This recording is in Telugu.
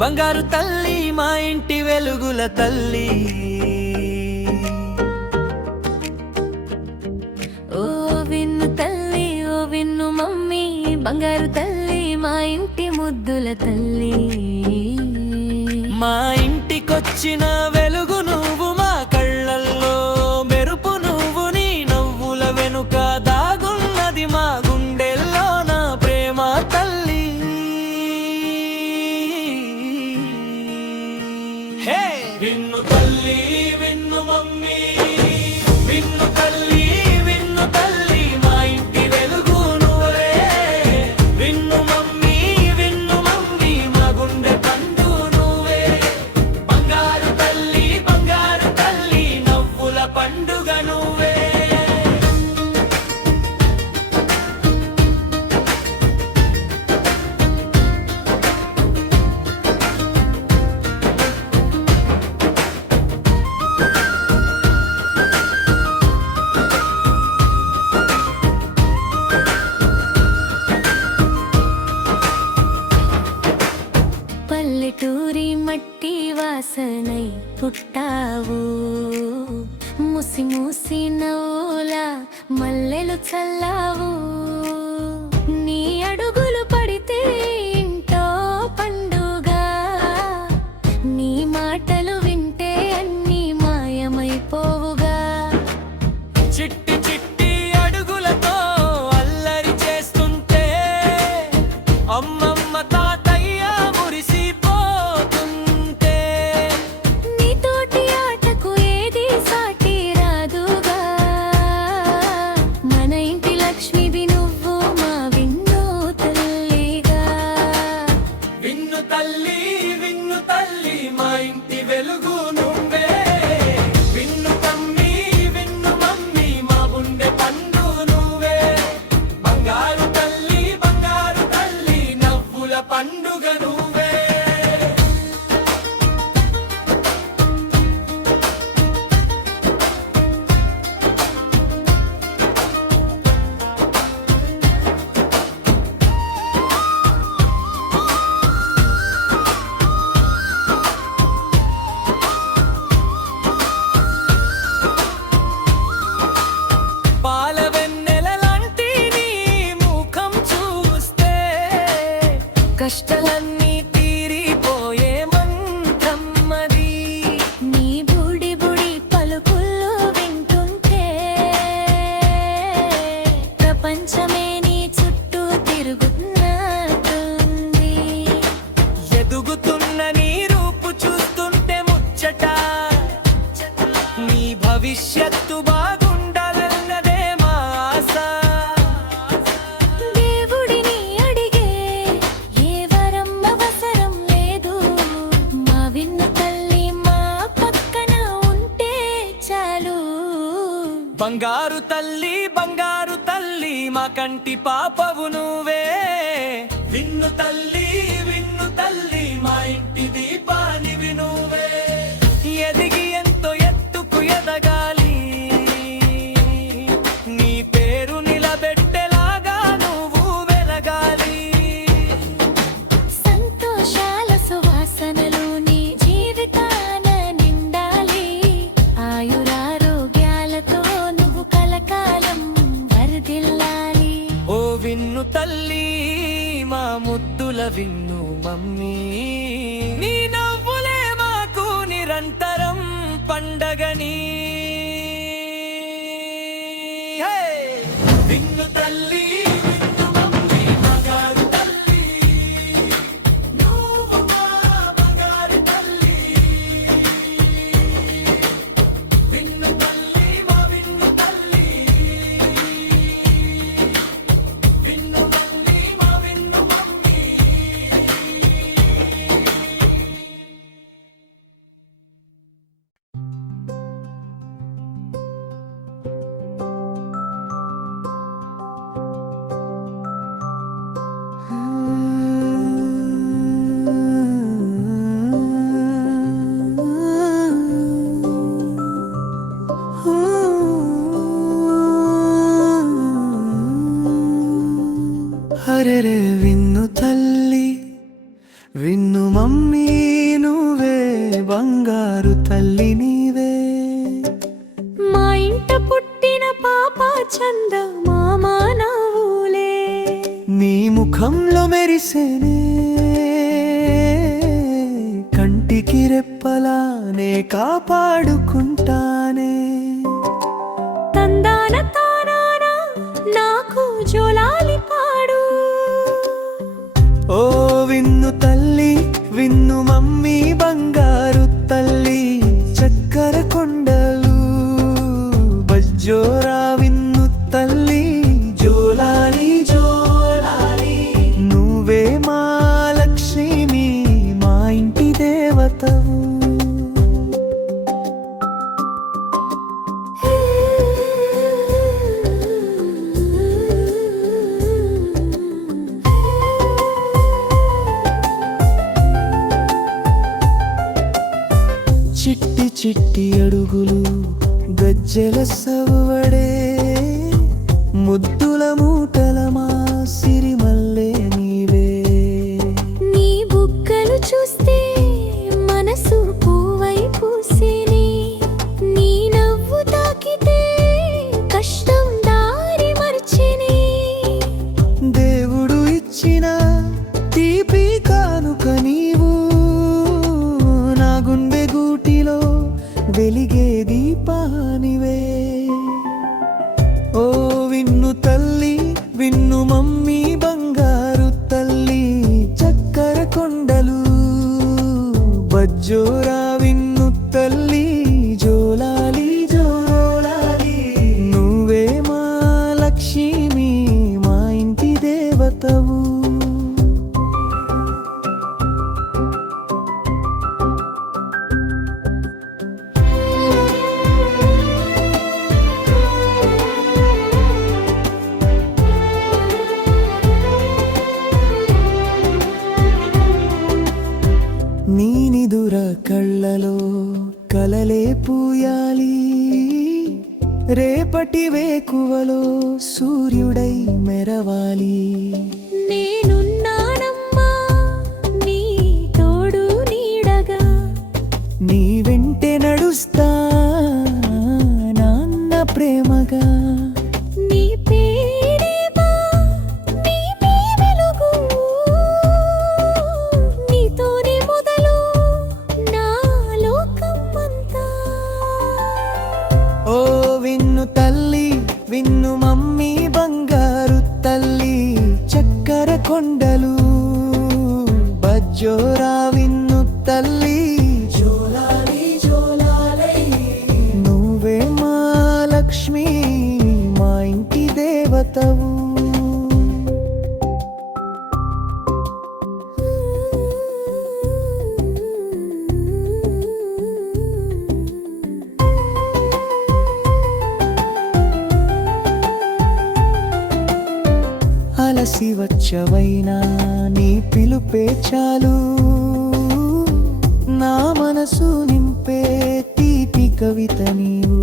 బంగారు తల్లి మా ఇంటి వెలుగుల తల్లి. ఓ విన్ను తల్లి, ఓ విన్ను మమ్మీ, బంగారు తల్లి మా ఇంటి ముద్దుల తల్లి. మా ఇంటికొచ్చిన వెలుగు నువ్వు, మా కళ్ళల్లో మెరుపు నువ్వు, నీ నవ్వుల వెనుక దాగున్నది మా గుండెల్లో నా ప్రేమ తల్లి. హే విన్ను తల్లి, విన్ను మమ్మీ, విన్ను తల్లి, విన్ను తల్లి మా ఇంటి వెలుగు నువ్వే. విన్ను మమ్మీ, విన్ను మమ్మీ మా గుండె పండు నువ్వే. బంగారు తల్లి, బంగారు తల్లి నవ్వుల పండుగ నువ్వే. పల్లెటూరి మట్టి వాసనై పుట్టావు, ముసి ముసి నవ్వుల మల్లెలు చల్లావు. నీ అడుగులు పడితే ఇంటో పండుగ, నీ మాటలు వింటే అన్నీ మాయమైపోవుగా. చిట్టి చిట్టి అడుగులతో అల్లరి చేస్తుంటే అమ్మమ్మ తాతయ్య మురిసిపోతుంటే, నీతోటి ఆటకు ఏది సాటి రాదుగా. మన ఇంటి లక్ష్మివి నువ్వు, మా విన్ను తల్లిగా. విన్ను తల్లి, విన్ను తల్లి మా ఇంటి వెలుగు నువ్వే. విన్ను మమ్మీ, విన్ను మమ్మీ మా గుండె పండు నువ్వే. బంగారు తల్లి, బంగారు తల్లి నవ్వుల పండుగ నువ్వే. పాల వెన్నెల లాంటి నీ ముఖం చూస్తే కష్టాలన్నీ తీరిపోయే మంత్రం అది. నీ బుడి బుడి పలుకుల్లో వింటుంటే ప్రపంచమే నీ చుట్టూ తిరుగుతున్నట్టుంది. ఎదుగుతున్న నీ రూపు చూస్తుంటే ముచ్చట, నీ భవిష్యత్తు బాగుండాలన్నదే మా ఆశ. దేవుడిని అడిగే ఏ వరం అవసరం లేదు, మా విన్ను తల్లి మా పక్కన ఉంటే చాలు. బంగారు తల్లి, బంగారు తల్లి మా కంటి పాపవు నువ్వే. విన్ను తల్లి, విన్ను తల్లి మా ఇంటి దీపానివి నువ్వే. ఎదిగి ఎంతో ఎత్తుకు ఎదగాలి, నీ పేరు నిలబెట్టేలాగా నువ్వు వెలగాలి. సంతోషాల సువాసనలు నీ జీవితాన నిండాలి. ఆయురారోగ్యాలతో నువ్వు కలకాలం వరదిల్లాలి. ఓ విన్ను తల్లి, మా ముద్దుల విన్ను మమ్మీ, నీ నవ్వులే మాకు నిరంతరం పండగని. హే! విన్ను తల్లి, విన్ను మమ్మీ, బంగారు తల్లి, నువ్వు మా బంగారు తల్లి. విన్ను తల్లి, మా విన్ను తల్లి, విన్ను మమ్మీ, మా విన్ను మమ్మీ. మమ్మీ నువ్వే బంగారు తల్లి నీవే మా ఇంట పుట్టిన పాప చంద మామ నవ్వులే నీ ముఖంలో మెరిసేనే కంటికి రెప్పలానే కాపాడుకుంటానే తందాన తానాన నాకు జోలాలి పాడు ఓ విన్ను తల్లి విన్ను మమ్మీ బంగారు తల్లి చక్కెర కొండలు బజ్జోరా విన్ను తల్లి జోలాలి జోలాలి నువ్వే మా లక్ష్మి మా ఇంటి దేవతవు చిట్టి చిట్టి అడుగులు గజ్జెల సవ్వడే ముద్దుల మూటల మా సిరిమల్లె నీవే నీ బుగ్గలు చూస్తే మనసు పువ్వై పూసేనే నీ నవ్వు తాకితే కష్టం దారి మర్చెనే దేవుడు ఇచ్చిన తీపి కానుక నీవు నా గుండె గూటిలో వెలిగే దీపానివే ఓ విన్ను తల్లి విన్ను మమ్మీ బంగారు తల్లి చక్కెర కొండలు బజ్జోరా విన్ను తల్లి జోలాలి జోలాలి నువ్వే మా లక్ష్మి మా ఇంటి దేవతవు నీ నిదుర కళ్ళలో కలలే పూయాలి రేపటి వేకువలో సూర్యుడై మెరవాలి నేనున్నానమ్మా నీ తోడు నీడగా నీ వెంటే నడుస్తా నాన్న ప్రేమగా నీ పేరేమా నీవే వెలుగు నీతోనే మొదలు నా లోకం అంతా ఓ విన్ను తల్లి విన్ను మమ్మీ బంగారు తల్లి చక్కెర కొండలు బజ్జోరా విన్ను తల్లి జోలాలి జోలాలి నువ్వే మా లక్ష్మి మా ఇంటి దేవతవు అలసి వచ్చవైనా నీ పిలుపే చాలు నా మనసు నింపే తీపి కవిత నీవు